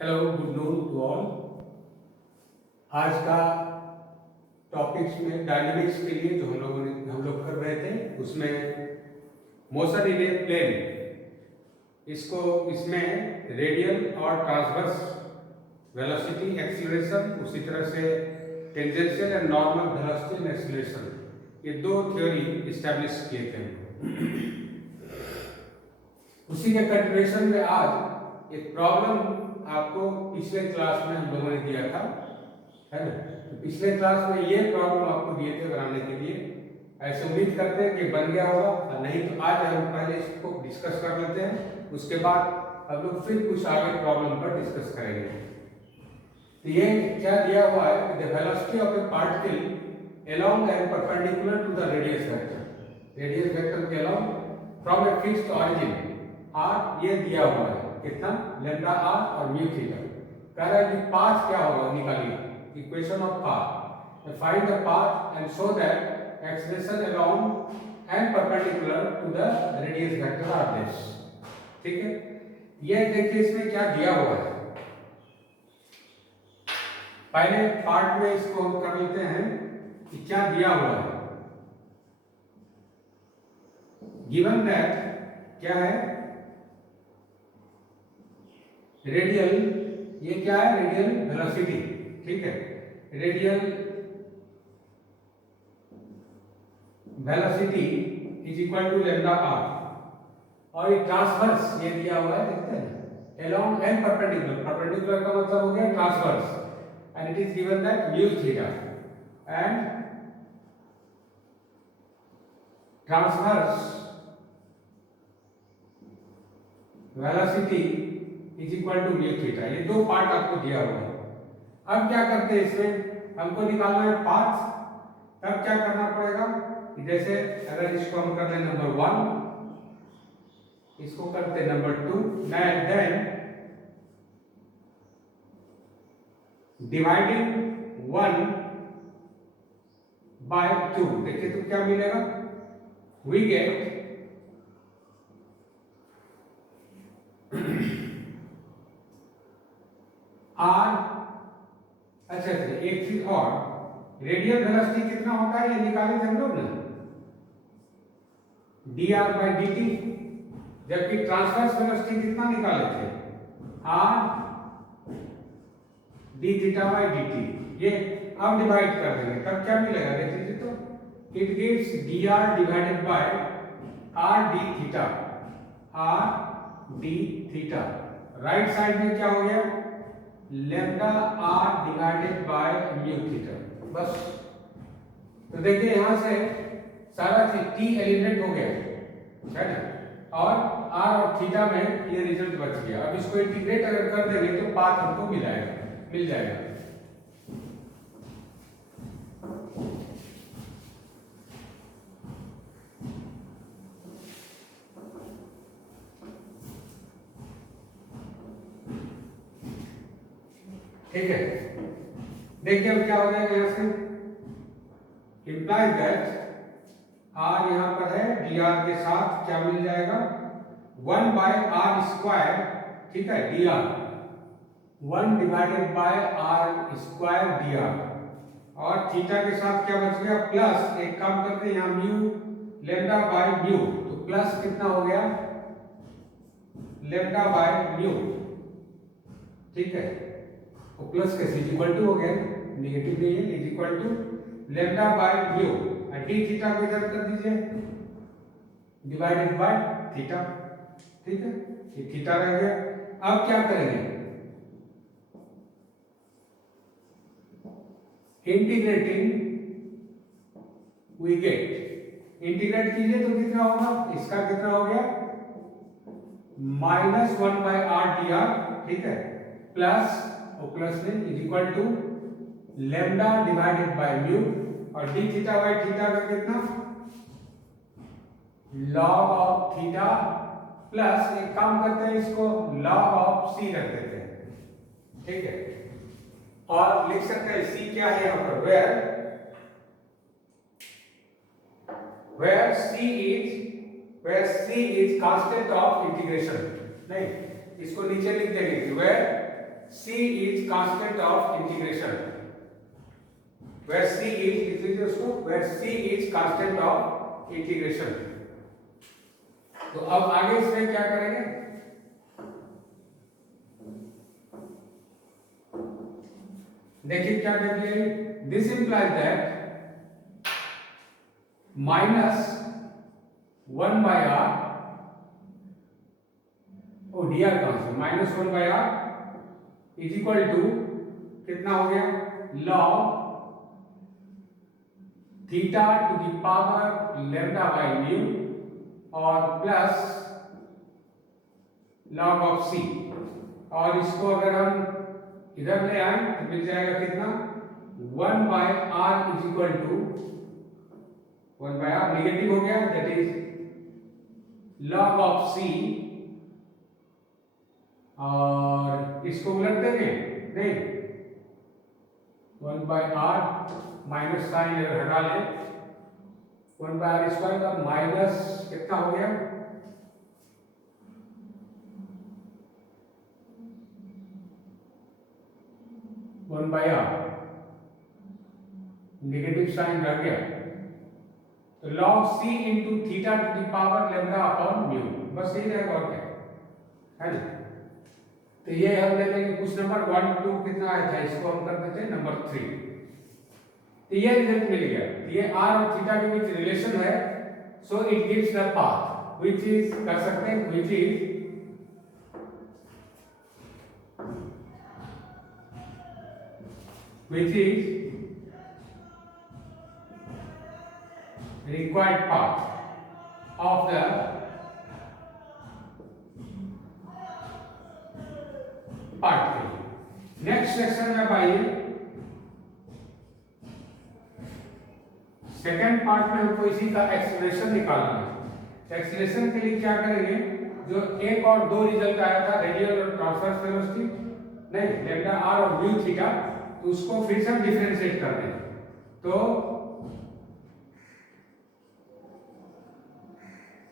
Hello good noon to all. आज का topics में डायनेमिक्स के लिए जो हम लोग कर रहे थे उसमें मोशन इन ए प्लेन, इसको इसमें रेडियल और ट्रांसवर्स वेलोसिटी एक्सीलरेशन, उसी तरह से tangential and normal velocity and acceleration, ये दो थ्योरी इस्टेब्लिश किए थे। उसी के कंटिन्यूएशन में आज एक प्रॉब्लम आपको पिछले क्लास में हम लोगों ने दिया था, है ना। तो पिछले क्लास में ये प्रॉब्लम आपको दिए थे बनाने के लिए। ऐसे उम्मीद करते हैं कि बन गया होगा, और नहीं तो आज हम पहले इसको डिस्कस कर लेते हैं, उसके बाद हम लोग फिर कुछ आगे प्रॉब्लम पर डिस्कस करेंगे। तो ये क्या दिया हुआ है, the velocity of a particle along and perpendicular to the radius vector के along from a fixed origin R, ये दिया हुआ है कितना, लैम्डा आर और म्यू थीटा। कह रहा है कि पाथ क्या होगा, निकालिए equation of path, find the path and show that acceleration along and perpendicular to the radius vector R this. ठीक है, ये देखिए इसमें क्या दिया हुआ है। पहले पार्ट में इसको हम कर लेते हैं कि क्या दिया हुआ है। गिवन दैट क्या है, रेडियल, ये क्या है, रेडियल वेलोसिटी। ठीक है, radial velocity is equal to lambda R, और ये ट्रांसवर्स ये दिया हुआ है, देखते हैं, अलोंग एंड परपेंडिकुलर। परपेंडिकुलर का मतलब हो गया transverse, and it is given that mu theta, and transverse velocity is equal to mu theta. ये दो पार्ट आपको दिया हुआ है। अब क्या करते हैं, इसमें हमको निकालना है पाथ। तब क्या करना पड़ेगा, जैसे अगर इसको हम कर लें नंबर 1, इसको करते हैं नंबर 2, देन डिवाइडिंग 1 बाय 2, देखिए तो क्या मिलेगा, वी गेट आर। अच्छा, एक चीज और, रेडियल वेलोसिटी कितना होता है ये निकाले थे हम लोग ना, D R by D T, जबकि ट्रांसवर्स वेलोसिटी कितना निकाले थे, are D theta by D T. ये अब डिवाइड कर देंगे तब क्या मिलेगा, देख लीजिए तो, it gives D R divided by R D theta, R D theta. Right side में क्या हो गया, lambda R divided by mu theta, बस। तो देखिए यहां से सारा चीज टी एलिमिनेट हो गया है ना, और आर और थीटा में ये रिजल्ट बच गया। अब इसको इंटीग्रेट अगर कर देंगे तो पाथ हमको मिल जाएगा। ठीक है, देखिए अब क्या हो जाएगा, यहां से इंप्लाइज दैट आर यहां पर है, डी आर के साथ क्या मिल जाएगा, 1 बाय आर स्क्वायर। ठीक है, D R 1 divided by R square D R, और थीटा के साथ क्या बच गया, प्लस, एक काम करते हैं यहां म्यू लैम्डा बाय म्यू, तो प्लस कितना हो गया, लैम्डा बाय म्यू। ठीक है, तो प्लस कैसे, इक्वल टू हो गया, नेगेटिव नहीं है, is equal to lambda by mu, और डी थीटा को इधर कर दीजिए, डिवाइडेड बाय थीटा। ठीक है, ये थीटा रह गया। अब क्या करेंगे, इंटीग्रेटिंग वी गेट, इंटीग्रेट कीजिए तो कितना होगा, इसका कितना हो गया, -1 बाय आर डी आर। ठीक है, प्लस, और प्लस में is equal to lambda divided by mu, और डी थीटा बाय थीटा का कितना, लॉग ऑफ थीटा, प्लस एक काम करते हैं इसको लॉग ऑफ सी रख देते हैं। ठीक है, और लिख सकते हैं सी क्या है यहां पर, where c is constant of integration। नहीं, इसको नीचे लिख देंगे कि where C is constant of integration. Where C is, लिख लीजिए उसको, where C is constant of integration. तो अब आगे इसमें क्या करेंगे? देखिए क्या कर दिया, this implies that minus 1 by r, ओ डी आर कहां से, minus 1 by r is equal to कितना हो गया, log theta to the power lambda by mu और प्लस log ऑफ c, और इसको अगर हम इधर ले आए तो मिल जाएगा कितना, 1 by r is equal to 1 by r negative हो गया, that is log of c, और इसको उलट देंगे नहीं, 1 by r माइनस साइन इधर हटा ले, 1 by r स्क्वायर का माइनस कितना हो गया, one by R, negative sign रह गया, तो log c into theta to the power lambda upon mu, बस यही रहेगा और क्या है ना। तो ये हम ले लेंगे कुछ नंबर 1 2 कितना आया था, इसको हम कर देते हैं नंबर 3। तो ये रिजल्ट मिल गया, ये r और थीटा के बीच रिलेशन है, so it gives the path which is, कर सकते हैं which is required path of the particle. Next section में भाई सेकेंड पार्ट में हमको इसी का एक्सेलरेशन निकालना है। एक्सेलरेशन के लिए क्या करेंगे, जो एक और दो रिजल्ट आया था, रेडियल और ट्रांसवर्स वेलोसिटी, नहीं लैम्डा आर और म्यू थीटा, तो उसको फिर से हम डिफरेंशिएट कर दें, तो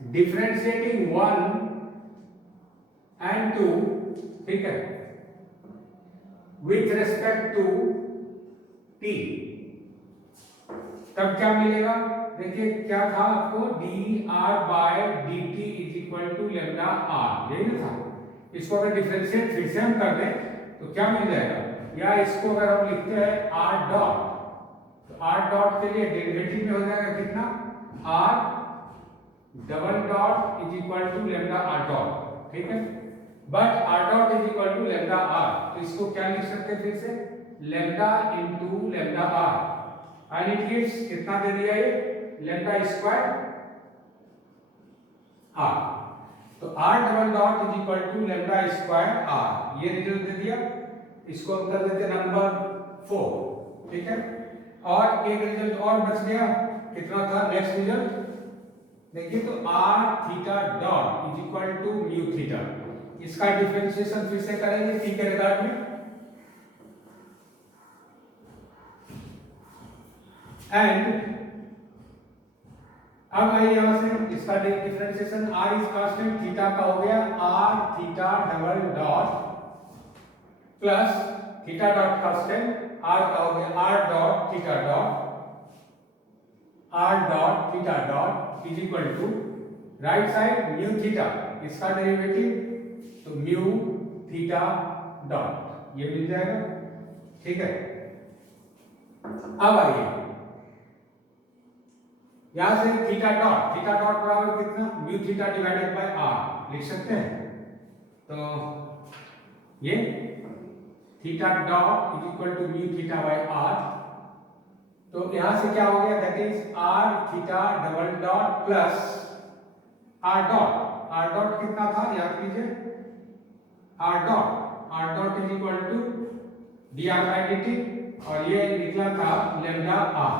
डिफरेंशिएटिंग 1 and 2, ठीक है, विथ रेस्पेक्ट टू t, तब क्या मिलेगा, देखिए क्या था आपको, dr by dt is equal to lambda r, यही ना था। इसको अगर डिफरेंशिएट फिर से हम कर दें तो क्या मिल जाएगा, या इसको अगर हम लिखते हैं r डॉट, तो r डॉट के लिए डेरिवेटिव में हो जाएगा कितना, r double dot is equal to lambda r dot, ठीक है, but r dot is equal to lambda r, तो इसको क्या लिख सकते हैं फिर से, lambda into lambda r, and it gives कितना दे दिया ये, लैम्डा स्क्वायर r, तो r double dot is equal to lambda square r, ये रिजल्ट दे दिया। इसको हम कर देते नंबर 4, ठीक है, और एक रिजल्ट और बच गया, कितना था नेक्स्ट रिजल्ट, देखिए तो r theta dot is equal to mu theta, इसका डिफरेंशिएशन फिर से करेंगे t के रिगार्ड में, एंड अब आइए यहां से इसका differentiation, r is constant, theta का हो गया r theta double dot plus theta dot constant, r का हो गया r dot theta dot, r dot theta dot is equal to right side mu theta, इसका डेरिवेटिव, तो म्यू थीटा डॉट, ये मिल जाएगा, ठीक है। अब आइए यहां से थीटा डॉट बराबर कितना, mu theta divided by r लिख सकते हैं, तो ये theta dot is equal to mu theta by r, तो यहां से क्या हो गया, that is r theta double dot plus r dot कितना था याद कीजिए, r dot is equal to dr by dt, और ये निकला था लैम्डा r,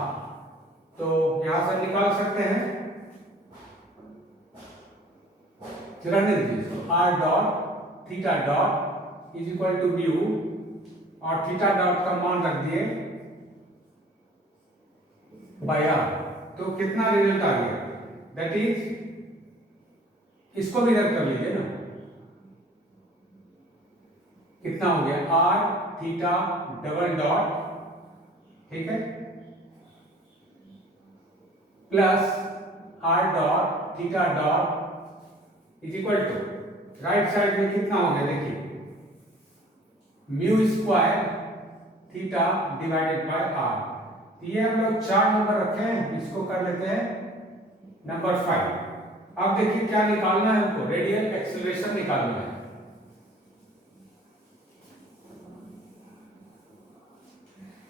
तो यहां से निकाल सकते हैं, रहने दीजिए, तो r dot theta dot is equal to mu, और थीटा डॉट का मान रख दिए बाय r, तो कितना रिजल्ट आ गया, दैट इज, इसको भी रद्द कर लीजिए ना, कितना हो गया आर थीटा डबल डॉट, ठीक है, plus R dot theta dot is equal to right side में कितना हो गया देखिए mu square theta divided by R. तो ये हम लोग 4 नंबर रखे हैं, इसको कर लेते हैं नंबर 5। अब देखिए क्या निकालना है हमको, रेडियल एक्सेलरेशन निकालना है।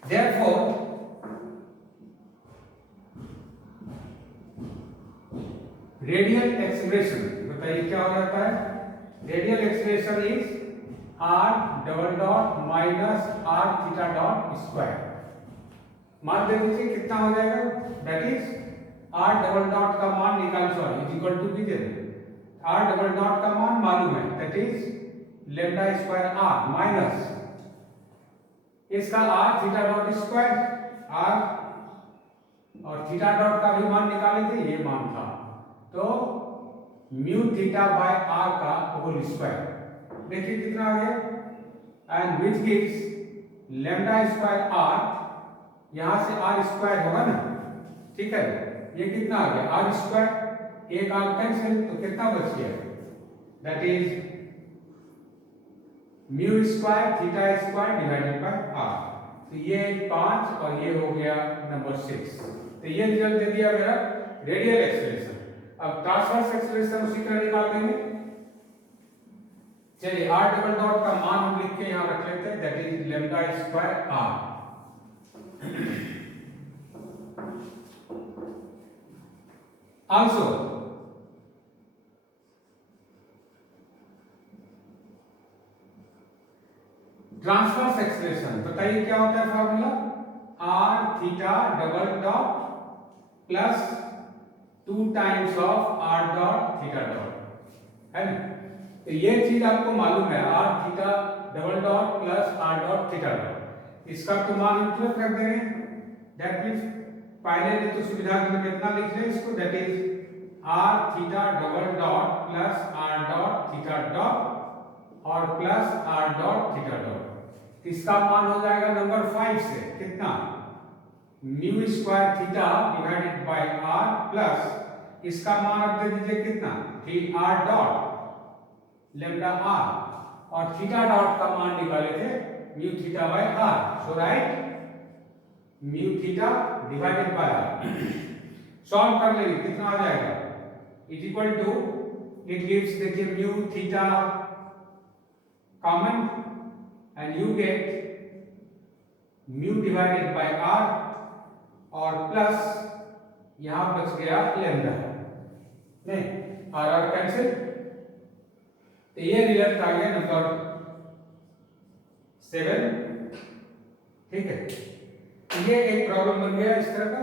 Therefore रेडियल एक्सेलरेशन बताइए क्या हो जाता है, radial acceleration is R double dot minus R theta dot square. मान दे दीजिए कितना हो जाएगा, that is R double dot का मान निकाल सॉरी इज इक्वल टू कीजिए, आर डबल डॉट का मान मालूम है that is lambda square R minus इसका R theta dot square, R और थीटा डॉट का भी मान निकाले थे, ये मान था तो म्यू थीटा बाय आर का होल स्क्वायर। देखिए कितना आ गया and which gives lambda square R, यहां से आर स्क्वायर होगा ना, ठीक है, ये कितना आ गया आर स्क्वायर, एक आर कैंसिल तो कितना बच गया that is mu square theta square divided by R. तो ये 5 और ये हो गया नंबर 6। तो ये रिजल्ट दे दिया मेरा रेडियल एक्सेलरेशन। अब ट्रांसवर्स एक्सेलरेशन उसी तरह निकाल देंगे। चलिए आर डबल डॉट का मान हम लिख के यहां रख लेते हैं that is lambda square R. Also transverse acceleration बताइए क्या होता है formula, R theta double dot plus 2 times of R dot theta dot, है ना। तो ये चीज आपको मालूम है R theta double dot plus R dot theta dot, इसका तो मान हम तुरंत रख देंगे दैट मींस पहले ने तो सुविधा के लिए कितना लिख लिया इसको that is R theta double dot plus R dot theta dot और plus R dot theta dot. इसका मान हो जाएगा नंबर 5 से कितना mu square theta divided by R plus इसका मान आप दे दीजिए कितना थी आर डॉट लेम्डा आर और थीटा डॉट का मान निकाले थे mu theta by R, so write mu theta divided by R. Solve कर लेंगे कितना आ जाएगा is equal to it gives देखिए mu theta common and you get mu divided by r और प्लस यहां बच गया लेम्डा, नहीं आर आर कैंसिल। तो ये रिजल्ट आ गया नंबर 7, ठीक है। ये एक प्रॉब्लम बन गया इस तरह का।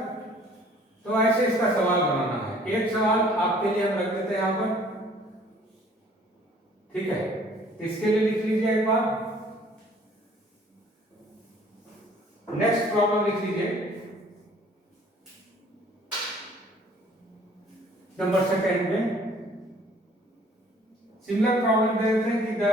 तो ऐसे इसका सवाल बनाना है, एक सवाल आपके लिए हम रख देते हैं यहां पर, ठीक है। इसके लिए लिख लीजिए एक बार, नेक्स्ट प्रॉब्लम लिख लीजिए नंबर 2 में सिमिलर प्रॉब्लम दे देते हैं कि the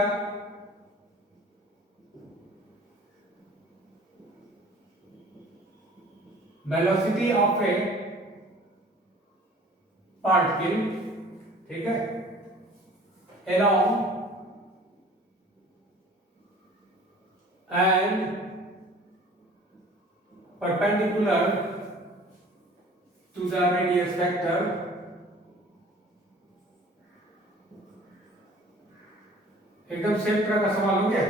velocity of a particle, ठीक है, along and perpendicular to the radius vector एकदम सेम तरह का सवाल हो गया,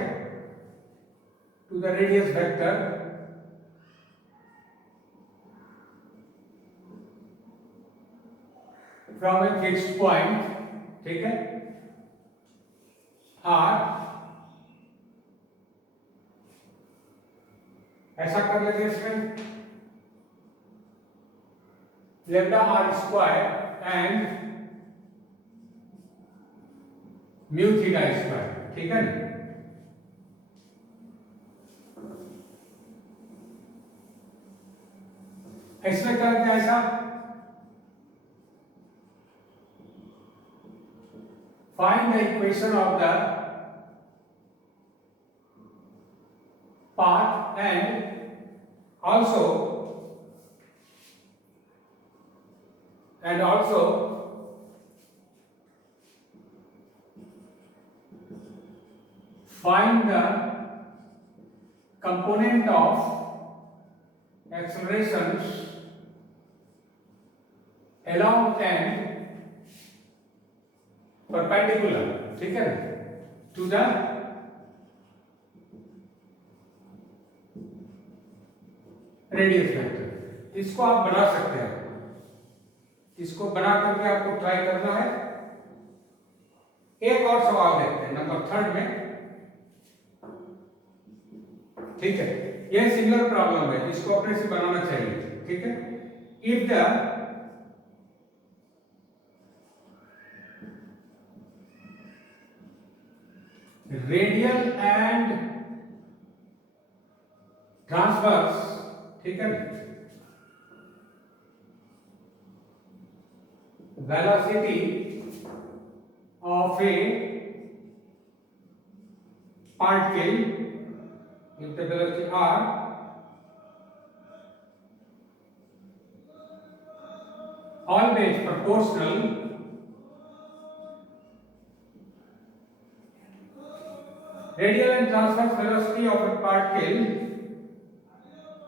to the radius vector from a fixed point, ठीक है, r ऐसा कर लेते हैं इसमें lambda R square and mu theta square, ठीक है ना। इसमें करते हैं ऐसा, find the equation of the path and also find the component of accelerations along and perpendicular, ठीक है, to the रेडियस वेक्टर। इसको आप बना सकते हैं, इसको बना करके आपको ट्राई करना है। एक और सवाल देखते हैं नंबर 3 में, ठीक है। यह सिमिलर प्रॉब्लम है, इसको अपने से बनाना चाहिए, ठीक है। If the radial and transverse, ठीक है, velocity of a particle, if the velocity r always proportional radial and transverse velocity of a particle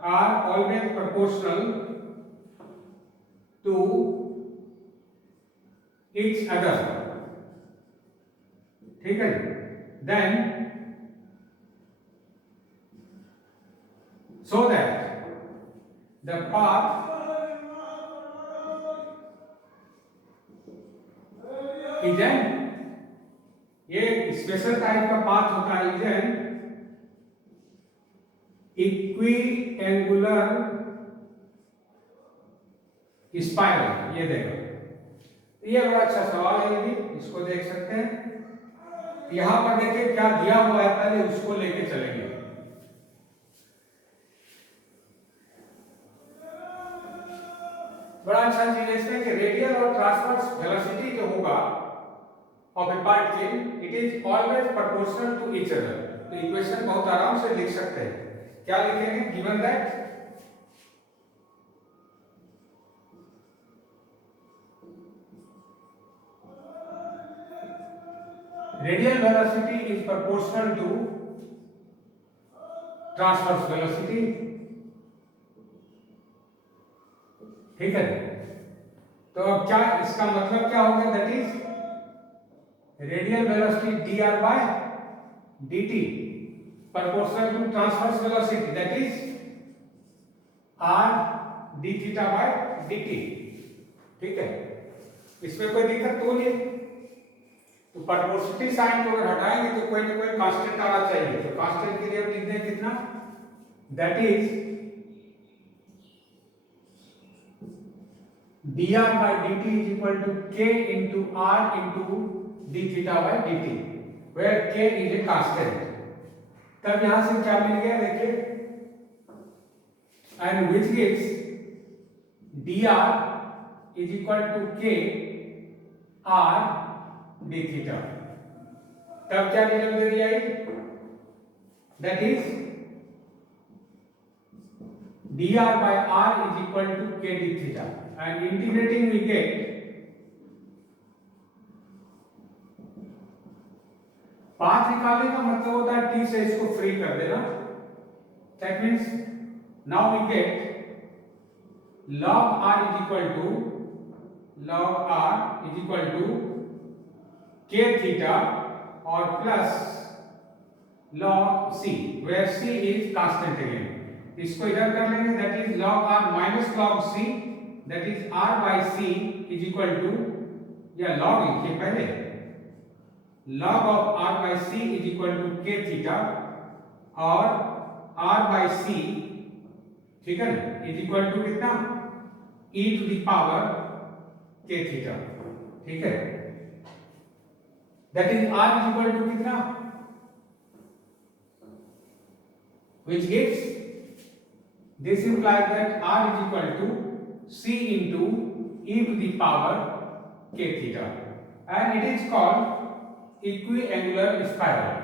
are always proportional to each other, ठीक है। then so that the path is an, ये special type का path होता है, is an इक्विएंगुलर spiral. ये देखो, ये बड़ा अच्छा सवाल है, ये भी इसको देख सकते हैं। यहां पर देखिए क्या दिया हुआ है, पहले उसको लेके चलेंगे। बड़ा अच्छा चीज इसमें कि रेडियल और ट्रांसवर्स वेलोसिटी जो होगा of a particle, it is always proportional to each other. तो इक्वेशन बहुत आराम से लिख सकते हैं। क्या लिखेंगे? Given that radial velocity is proportional to transverse velocity, ठीक है। तो अब क्या इसका मतलब क्या हो गया? That is radial velocity dr by dt proportional to transverse velocity, that is r d theta by dt, ठीक है। इसमें कोई दिक्कत तो नहीं। तो प्रोपोर्शनलिटी साइन को अगर हटाएंगे तो कोई ना कोई कांस्टेंट आना चाहिए। तो कांस्टेंट के लिए हम लिख दें कितना? That is dr by dt is equal to k into r into d theta by dt, where k is a constant। तब यहां से क्या मिल गया देखिए, and which gives dr is equal to k r d theta। तब क्या निकल कर दिया? That is dr by r is equal to k d theta, and integrating we get path निकालने का मतलब होता है t से इसको फ्री कर देना। That means now we get log r is equal to k theta और plus log c, where c is constant again। इसको इधर कर लेंगे, that is log r minus log c, that is r by c is equal to, या log लिखिए पहले, log of r by c is equal to k theta और r by c, ठीक है ना, is equal to कितना? e to the power k theta, ठीक है। that is r is equal to कितना? which gives, this implies that r is equal to c into e to the power k theta, and it is called equiangular spiral।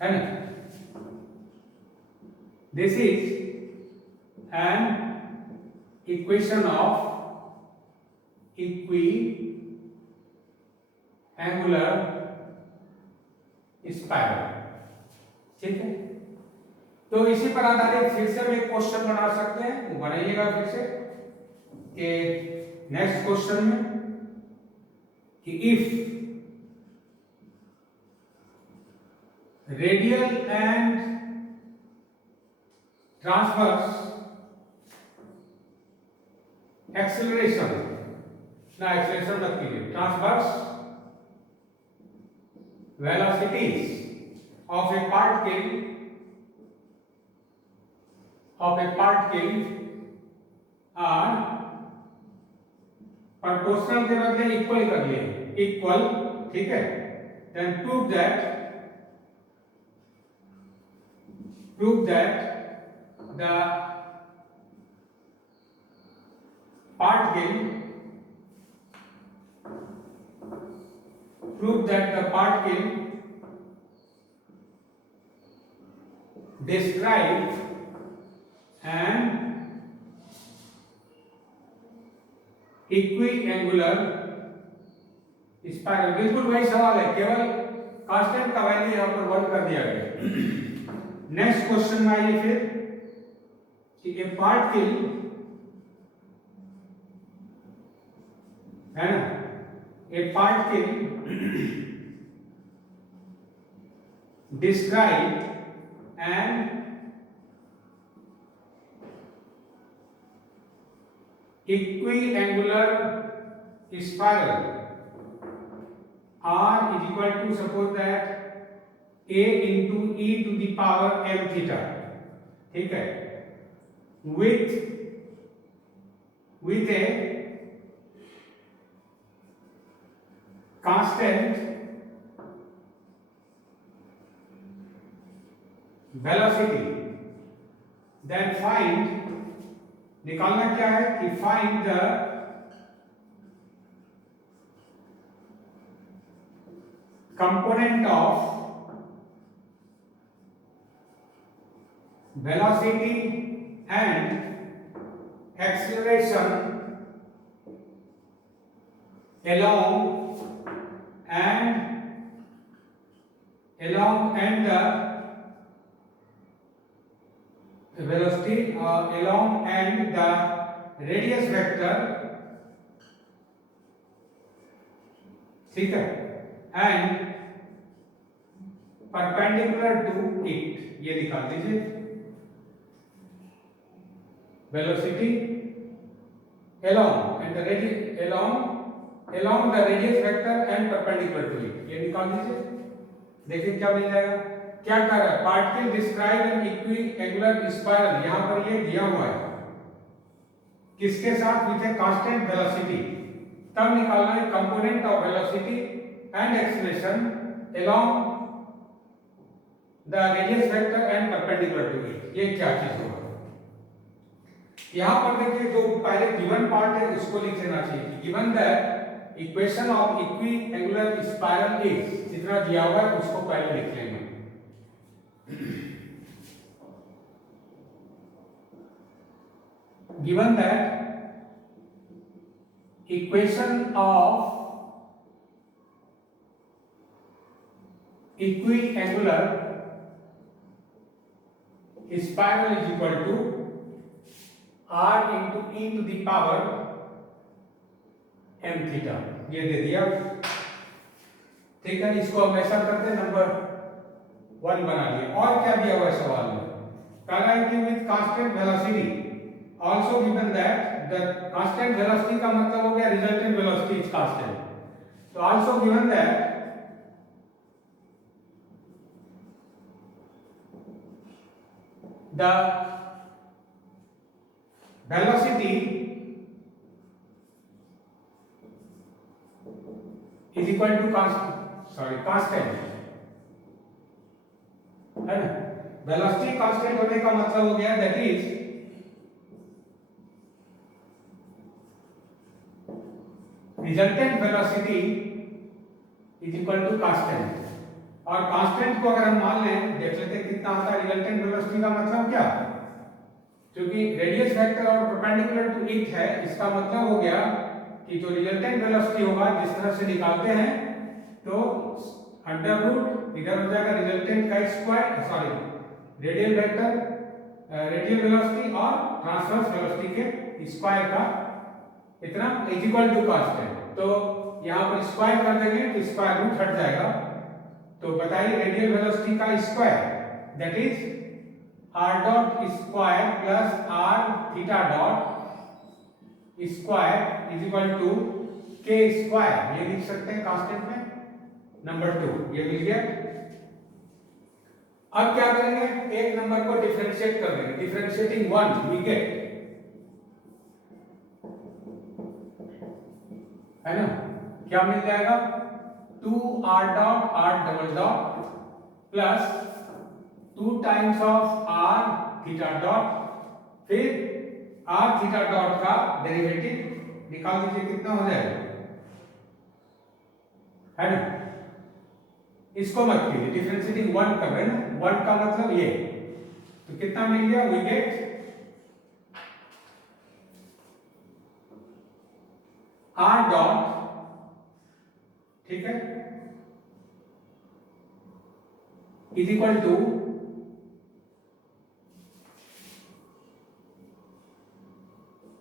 है ना। This is an equation of equi angular spiral, ठीक है। तो इसी पर आधारित फिर से हम एक क्वेश्चन बना सकते हैं, वो बनाइएगा फिर से कि नेक्स्ट क्वेश्चन में कि if radial and transverse acceleration, ना एक्सेलरेशन मत कीजिए, transverse velocities of a particle are proportional के बदले इक्वल कर लिए, इक्वल, ठीक है। then prove that the particle described an equiangular spiral। बिल्कुल वही सवाल है, केवल कांस्टेंट का वैल्यू यहां पर 1 कर दिया गया। नेक्स्ट क्वेश्चन में आइए फिर कि ए पार्टिकल, है ना, ए particle describe an equiangular spiral r is equal to, suppose that a into e to the power m theta, ठीक है, with a constant velocity, then find, निकालना क्या है कि find the component of velocity and acceleration along and the velocity along and the radius vector, ठीक है, and perpendicular to it, ये निकाल दीजिए। velocity along and the radius along the radius vector and perpendicular to it, ये निकाल दीजिए। देखिए क्या मिल जाएगा, क्या कर रहा है, पार्टिकल डिस्क्राइब एन इक्विएंगुलर स्पाइरल, यहां पर ये दिया हुआ है किसके साथ, विथ ए कांस्टेंट वेलोसिटी। तब निकालना है component of velocity and acceleration along the radius vector and perpendicular to it, ये क्या चीज होगा। यहां पर देखिए जो पहले गिवन पार्ट है उसको लिख लेना चाहिए, given that equation of equiangular spiral is, जितना दिया हुआ है उसको पहले लिख लेंगे। given that equation of equiangular spiral is equal to r into e to the power m theta, ये दे दिया, ठीक है। इसको हम ऐसा करते हैं, नंबर 1 बना लिया। और क्या दिया हुआ है सवाल में, कह रहा है कि with constant velocity also given that the constant velocity का मतलब हो गया resultant velocity is constant, so also given that the velocity is equal to constant, है ना। वेलोसिटी कांस्टेंट होने का मतलब हो गया that is resultant velocity is equal to constant, और कांस्टेंट को अगर हम मान लें, देख लेते हैं कितना आता है रिजल्टेंट वेलोसिटी का मतलब क्या, क्योंकि रेडियस वेक्टर और परपेंडिकुलर टू इट है, इसका मतलब हो गया कि जो रिजल्टेंट वेलोसिटी होगा जिस तरह से निकालते हैं तो अंडर रूट इधर हो जाएगा रिजल्टेंट का square, sorry radial vector radial velocity और ट्रांसवर्स वेलोसिटी के स्क्वायर का इतना इज इक्वल टू कांस्टेंट। तो यहां पर स्क्वायर कर देंगे तो स्क्वायर रूट हट जाएगा। तो बताइए रेडियल वेलोसिटी का square that is r dot square plus r theta dot square is equal to k square, ये लिख सकते हैं कांस्टेंट में। नंबर 2 ये मिल गया। अब क्या करेंगे, एक नंबर को डिफरेंशिएट कर देंगे, डिफरेंशिएटिंग 1 वी गेट, है ना, क्या मिल जाएगा 2r dot r double dot plus 2 times of r theta dot, फिर r थीटा डॉट का डेरिवेटिव निकाल दीजिए, कितना हो जाएगा, है ना। इसको मत कीजिए, डिफरेंशिएटिंग 1 कर रहे हैं ना, 1 का मतलब ये, तो कितना मिल गया, वी गेट r डॉट, ठीक है, is equal to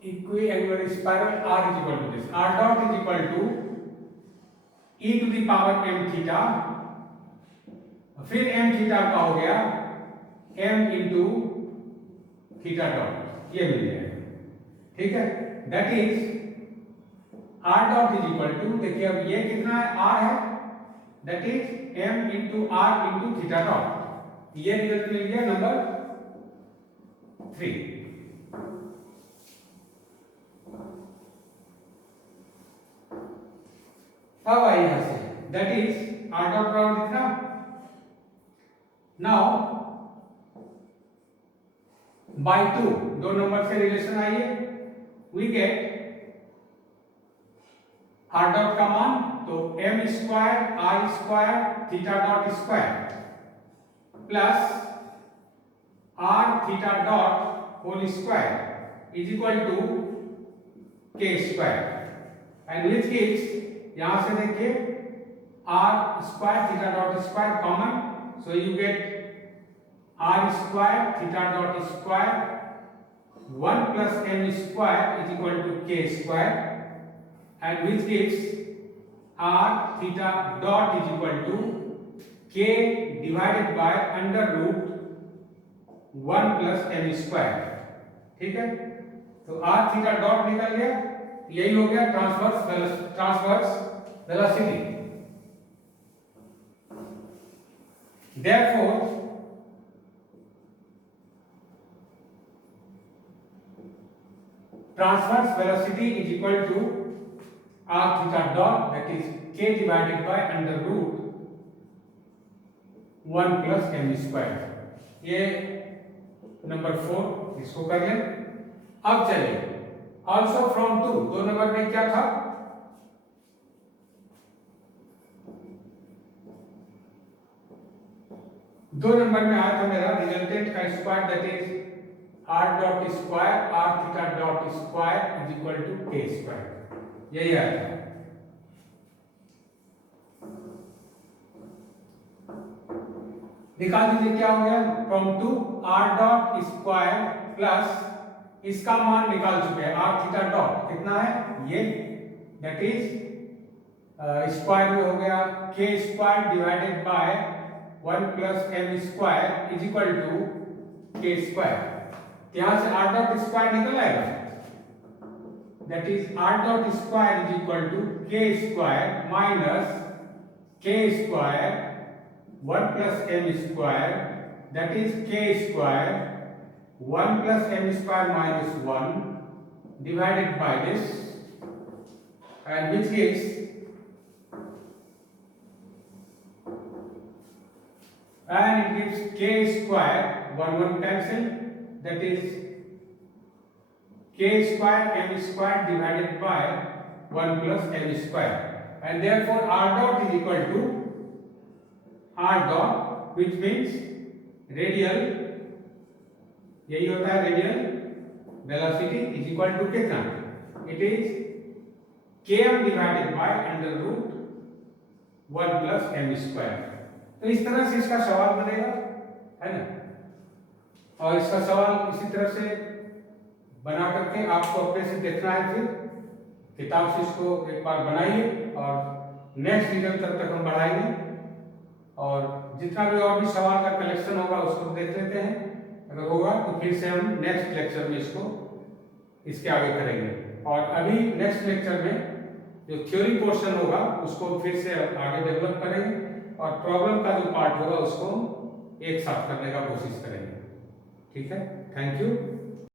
equiangular spiral r is equal to this, r dot is equal to e to the power m theta, फिर m थीटा का हो गया m इंटू थीटा डॉट, ये मिल जाएगा, ठीक है। That is r dot is equal to, देखिए अब ये कितना है, r है, that is m into r into theta dot, ये रिजल्ट मिल गया नंबर 3। अब आइए यहां से, दैट इज r डॉट बराबर कितना, नाउ बाय 2 दो नंबर से रिलेशन आइए, वी गेट r डॉट का मान, तो m square r square theta dot square plus r theta dot whole square is equal to k square, and which gives, यहां से देखिए r square theta dot square common, so you get r square theta dot square 1 plus m square is equal to k square, and which gives r theta dot is equal to k divided by under root 1 plus m square, ठीक है। तो r theta dot निकल गया, यही हो गया transverse velocity. Therefore transverse velocity is equal to r theta dot, that is k divided by under root 1 plus m square, ये number 4 इसको कर लें। अब चलिए also from 2, दो नंबर में क्या था, दो नंबर में आया था मेरा रिजल्टेंट का square, that is r dot square r theta dot square is equal to k square, यही आया था। निकाल दीजिए क्या हो गया, from 2 r dot square plus इसका मान निकाल चुके हैं r थीटा डॉट कितना है ये, दैट इज स्क्वायर में हो गया k square divided by 1 plus m square is equal to k square, यहां से r डॉट स्क्वायर निकल आएगा, that is r dot square is equal to k square minus k square 1 plus m square, that is k square 1 plus m square minus 1 divided by this, and which gives and it gives k square 1 cancel, that is k square m square divided by 1 plus m square, and therefore r dot is equal to r dot which means radial, यही होता है radial velocity is equal to कितना, it is km divided by under root 1 plus m square. तो इस तरह से इसका सवाल बनेगा, है ना। और इसका सवाल इसी तरह से बना करके आपको अपने से देखना है, फिर किताब से इसको एक बार बनाइए और नेक्स्ट वीडियो तक हम बढ़ाएंगे। और जितना भी और भी सवाल का कलेक्शन होगा उसको देख लेते हैं, अगर होगा तो फिर से हम नेक्स्ट लेक्चर में इसको इसके आगे करेंगे। और अभी नेक्स्ट लेक्चर में जो थ्योरी पोर्शन होगा उसको फिर से आगे डेवलप करेंगे और प्रॉब्लम का जो पार्ट होगा उसको एक साथ करने का कोशिश करेंगे। ठीक है, थैंक यू।